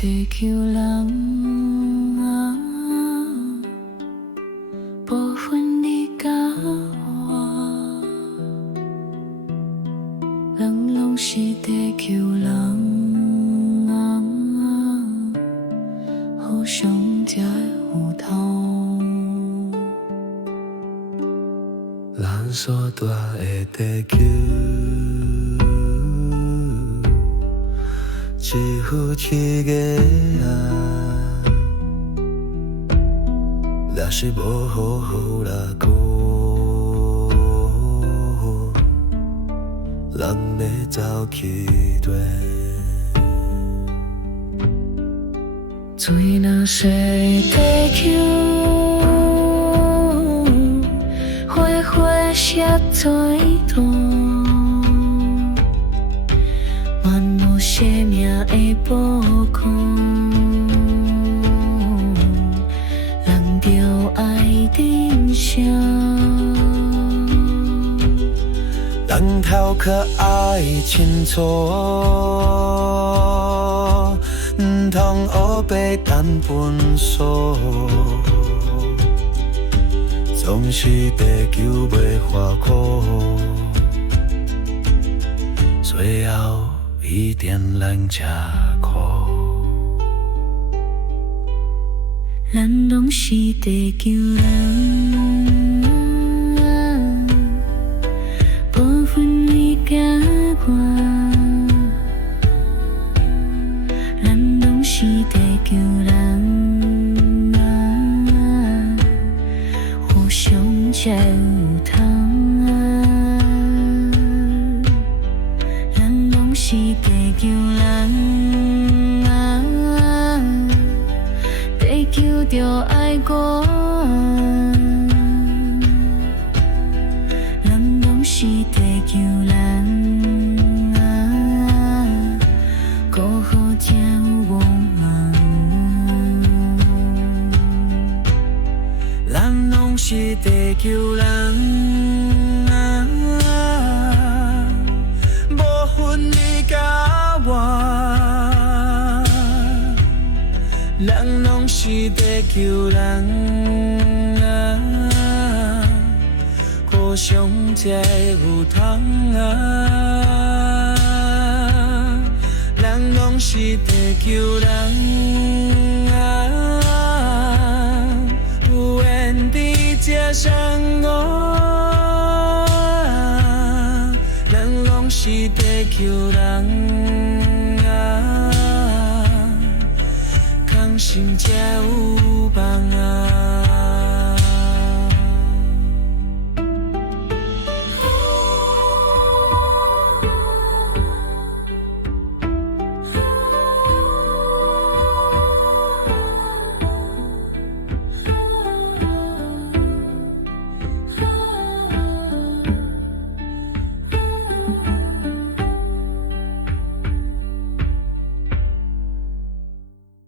地球人啊，无分你甲我，人拢是地球人啊，互相才会有通。咱所住的地球。一夫一个啊，若是无好好来过，人要走去佗？水若洗地球，花花谢最大。生命的宝库，人着爱珍惜。人头壳爱清楚，唔通黑白单分数。总是地球袂花苦，最后。一点咱吃苦，咱拢是地球人，无分你甲我，咱拢是地球人，互相才有通。是地球人啊，地球着爱我，咱拢是地球人啊，过好才有我们。咱拢是地球人啊，无分你甲我，咱拢是地球人啊，互相才有通啊，咱拢是地球人啊，有缘伫这相遇。是地球人啊，空心才有梦啊。